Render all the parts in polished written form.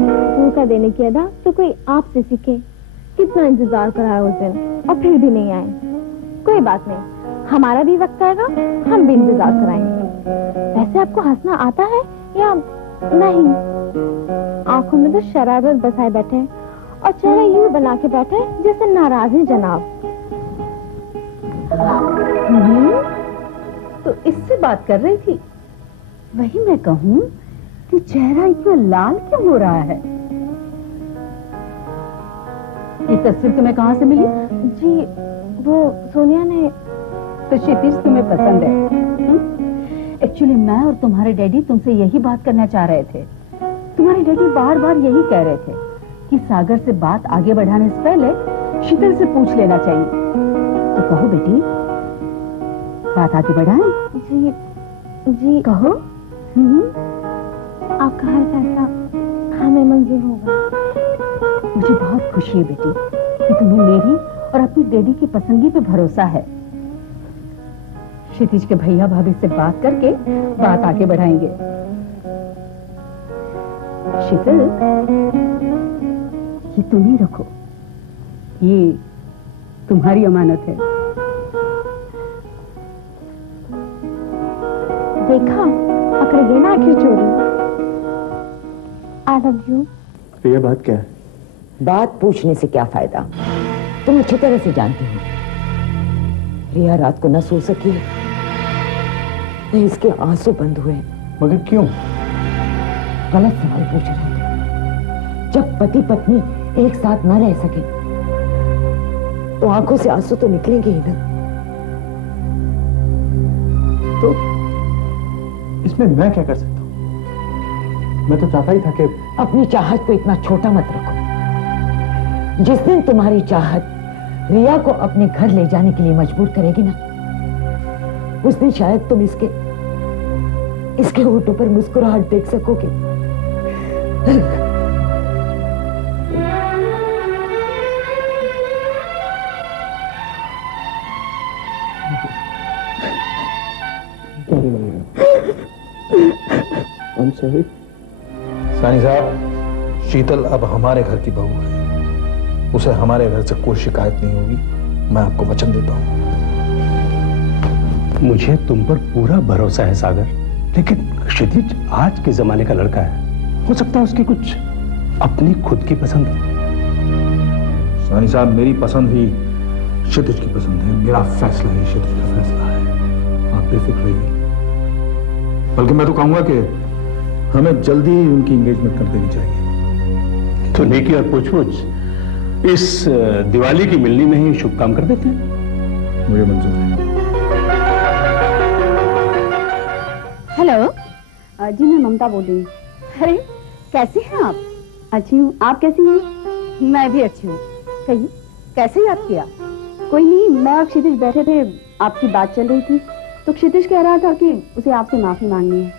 धोखा देने की अदा तो कोई आपसे सीखे। कितना इंतजार कराया उस दिन और फिर भी नहीं आए। कोई बात नहीं, हमारा भी वक्त आएगा, हम भी इंतजार कराएंगे। वैसे आपको हंसना आता है या नहीं? आंखों में तो शरारत बसाए बैठे हैं और चेहरा यूं बना के बैठे हैं जैसे नाराज है जनाब। तो इससे बात कर रही थी। वही मैं कहूँ कि चेहरा इतना लाल क्यों हो रहा है? ये तस्वीर तुम्हें कहाँ से मिली? जी वो सोनिया ने। तो क्षितिज तुम्हें पसंद है? एक्चुअली मैं और तुम्हारे डैडी तुमसे यही बात करना चाह रहे थे। तुम्हारे डैडी बार बार यही कह रहे थे कि सागर से बात आगे बढ़ाने से पहले शीतल से पूछ लेना चाहिए। तो कहो बेटी, बात आगे बढ़ाएं? जी जी कहो। आपका हर फैसला हमें मंजूर होगा। मुझे बहुत खुशी है बेटी कि तुम्हें मेरी और अपनी डैडी की पसंदगी पे भरोसा है। क्षितिज के भैया भाभी से बात करके बात आगे बढ़ाएंगे। शीतल, ये तुम ही रखो, ये तुम्हारी अमानत है। देखा, पकड़ गए ना आखिर चोरी। I love you. तो ये बात क्या है? बात पूछने से क्या फायदा, तुम अच्छी तरह से जानती हो। रिया रात को न सो सकी है, न इसके आंसू बंद हुए। मगर क्यों? गलत सवाल पूछ रहे थे। जब पति पत्नी एक साथ न रह सके तो आंखों से आंसू तो निकलेंगे ही ना। तो इसमें मैं क्या कर सकता हूँ? मैं तो चाहता ही था कि अपनी चाहत को इतना छोटा मत रखो। जिस दिन तुम्हारी चाहत रिया को अपने घर ले जाने के लिए मजबूर करेगी ना, उस दिन शायद तुम इसके होठों पर मुस्कुराहट देख सकोगे। I'm sorry. सानी साहब, शीतल अब हमारे घर की बहू है। उसे हमारे घर से कोई शिकायत नहीं होगी, मैं आपको वचन देता हूँ। मुझे तुम पर पूरा भरोसा है सागर, लेकिन क्षितिज आज के जमाने का लड़का है, हो सकता है उसकी कुछ अपनी खुद की पसंद है। सानी साहब, मेरी पसंद ही क्षितिज की पसंद है, मेरा फैसला ही क्षितिज का फैसला है। आप बेफिक्र रहिए। बल्कि मैं तो कहूंगा कि हमें जल्दी ही उनकी एंगेजमेंट कर देनी चाहिए। तो नेकी और पूछ-पूछ इस दिवाली की मिलनी में ही शुभ काम कर देते हैं। मुझे मंजूर है। हेलो जी, मैं ममता बोल रही हूँ। अरे कैसी हैं आप? अच्छी हूँ, आप कैसी हैं? मैं भी अच्छी हूँ। कहिए, कैसे याद किया? कोई नहीं, मैं और क्षितिज बैठे थे, आपकी बात चल रही थी, तो क्षितिज कह रहा था कि उसे आपसे माफी मांगनी है।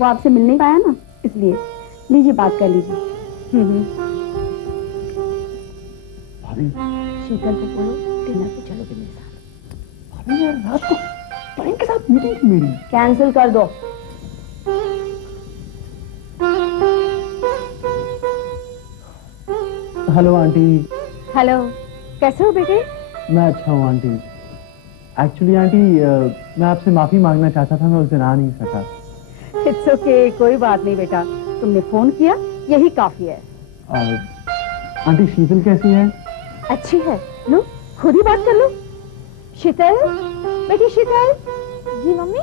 वो आपसे मिल नहीं पाया ना, इसलिए। लीजिए, बात कर लीजिए। शीतल को बोलो डिनर पे चलोगे मेरे साथ। भाभी यार, रात को टाइम के साथ मीटिंग थी मेरी। कैंसिल कर दो। Hello aunty. हेलो, कैसे हो बेटे? मैं अच्छा हूँ आंटी। एक्चुअली आंटी, मैं आपसे माफी मांगना चाहता था, मैं उस दिन आ नहीं सका। इट्स ओके, कोई बात नहीं बेटा, तुमने फोन किया, यही काफी है। आंटी, शीतल कैसी है? अच्छी है, लो खुद ही बात कर लो। शीतल, बेटी शीतल। जी मम्मी।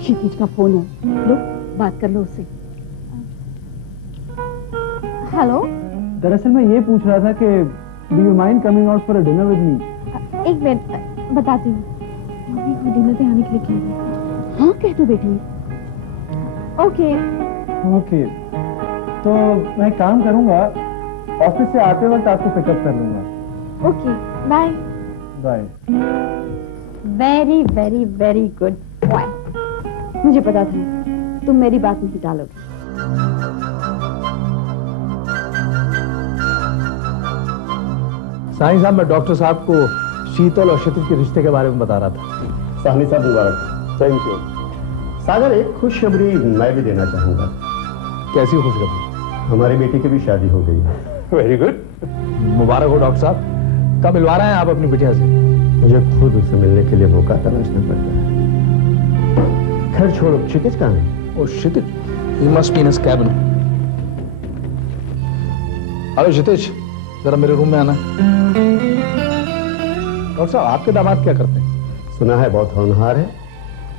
क्षितिज का फोन है, लो बात कर लो उससे। हेलो। दरअसल मैं ये पूछ रहा था कि do you mind coming out for a dinner with me? एक मिनट बताती हूँ। मम्मी को डिनर पे आने के लिए कह रही है। हाँ कह दो बेटी। ओके ओके, तो मैं काम करूंगा, ऑफिस से आते वक्त आपको पिकअप कर लूंगा। Okay, bye bye. Very very very good boy. मुझे पता था तुम मेरी बात नहीं टालोगे। साईं साहब, मैं डॉक्टर साहब को शीतल और क्षितिज के रिश्ते के बारे में बता रहा था। साहनी साहब मुबारक। थैंक यू सागर। एक खुशखबरी मैं भी देना चाहूंगा। कैसी खुशखबरी? हमारी बेटी की भी शादी हो गई है। वेरी गुड, मुबारक हो डॉक्टर साहब। कब मिलवा रहे हैं आप अपनी बिटिया से? मुझे खुद उससे मिलने के लिए मौका तलाशना पड़ता है। खैर छोड़ो, क्षितिज कहाँ है? Oh Kshitij, he must be in his cabin। Hello Kshitij, जरा मेरे रूम में आना। डॉक्टर साहब, आपके दामाद क्या करते हैं? सुना है बहुत होनहार है।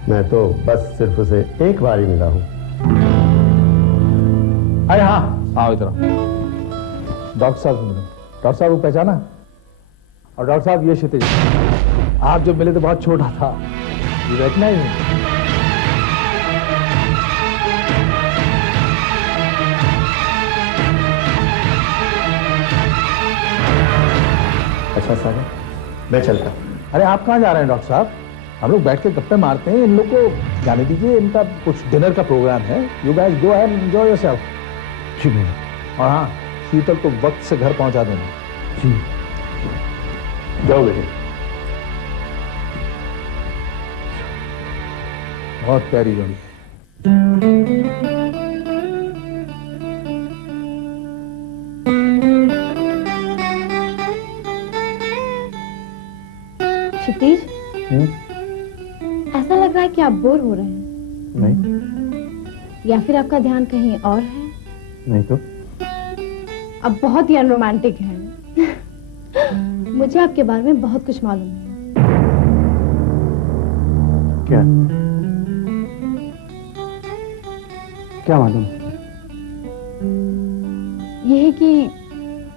मैं तो बस सिर्फ उसे एक बार ही मिला हूं। अरे हाँ, आओ इधर। डॉक्टर साहब से मिलो। डॉक्टर साहब को पहचाना? और डॉक्टर साहब, ये क्षितिज, आप जब मिले तो बहुत छोटा था, ये बैठना ही नहीं। अच्छा साहब, मैं चलता। अरे आप कहाँ जा रहे हैं डॉक्टर साहब? हम लोग बैठ के गप्पे मारते हैं, इन लोग को जाने दीजिए, इनका कुछ डिनर का प्रोग्राम है। You guys go and enjoy yourself. जी भैया। और हाँ, शीतल को वक्त से घर पहुंचा देना। जी। जाओ बेटे। बहुत प्यारी जोड़ी। क्षितिज, ऐसा लग रहा है कि आप बोर हो रहे हैं। नहीं। या फिर आपका ध्यान कहीं और है? नहीं तो। आप बहुत ही अनरोमांटिक हैं। मुझे आपके बारे में बहुत कुछ मालूम है। क्या? क्या मालूम? ये है कि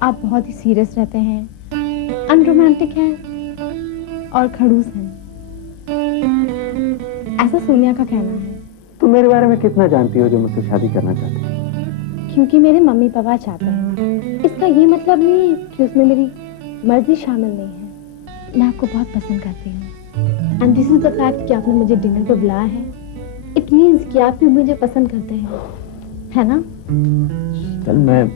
आप बहुत ही सीरियस रहते हैं, अनरोमांटिक हैं और खड़ूस हैं। ऐसा सोनिया का कहना है। तुम मेरे बारे में कितना जानती हो जो मुझसे शादी करना चाहती हो? क्योंकि मेरे मम्मी पापा चाहते हैं। इसका ये मतलब नहीं है कि उसमें मेरी मर्जी शामिल नहीं है। मैं आपको बहुत पसंद करती हूँ। And this is the fact कि आपने मुझे डिनर पर बुलाया है। इट मीन्स कि आप भी मुझे पसंद करते हैं, है ना? चल मैं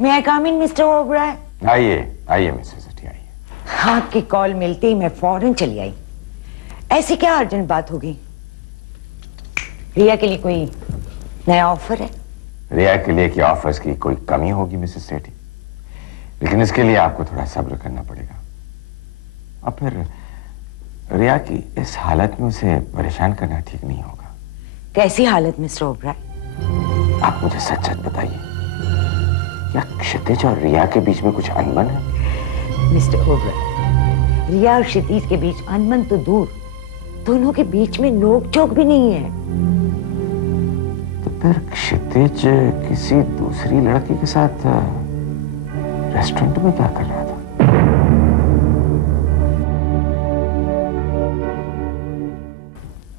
May I come in, Mr. Oberoi? आइए आइए मिसेस सेठी, आइए। आपकी कॉल मिलते ही मैं फौरन चली आई। ऐसी क्या अर्जेंट बात होगी? रिया के लिए कोई नया ऑफर है? रिया के लिए कि ऑफर्स की कोई कमी होगी मिसेस सेठी, लेकिन इसके लिए आपको थोड़ा सब्र करना पड़ेगा। और फिर रिया की इस हालत में उसे परेशान करना ठीक नहीं होगा। कैसी हालत मिस्टर ओबराय? आप मुझे सच सच बताइए, क्या क्षितिज और रिया के बीच में कुछ अनबन है? मिस्टर ओबराय, रिया और क्षितिज के बीच अनबन तो दूर, दोनों के बीच में नोक-झोंक भी नहीं है। तो फिर क्षितिज किसी दूसरी लड़की के साथ रेस्टोरेंट में क्या कर रहा था?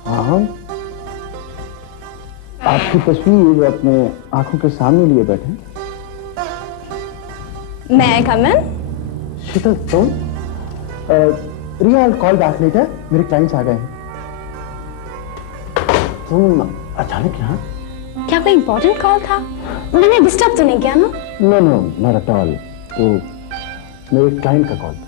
हाँ, आपकी तस्वीर अपने आंखों के सामने लिए बैठे। May I come in? शीतल, तुम? रिया, कॉल बैक लेटर, मेरे क्लाइंट्स आ गए हैं। तुम अचानक यहाँ? क्या कोई इम्पोर्टेंट कॉल था? मैंने डिस्टर्ब तो नहीं किया ना? No no, not at all. वो मेरे क्लाइंट का कॉल था।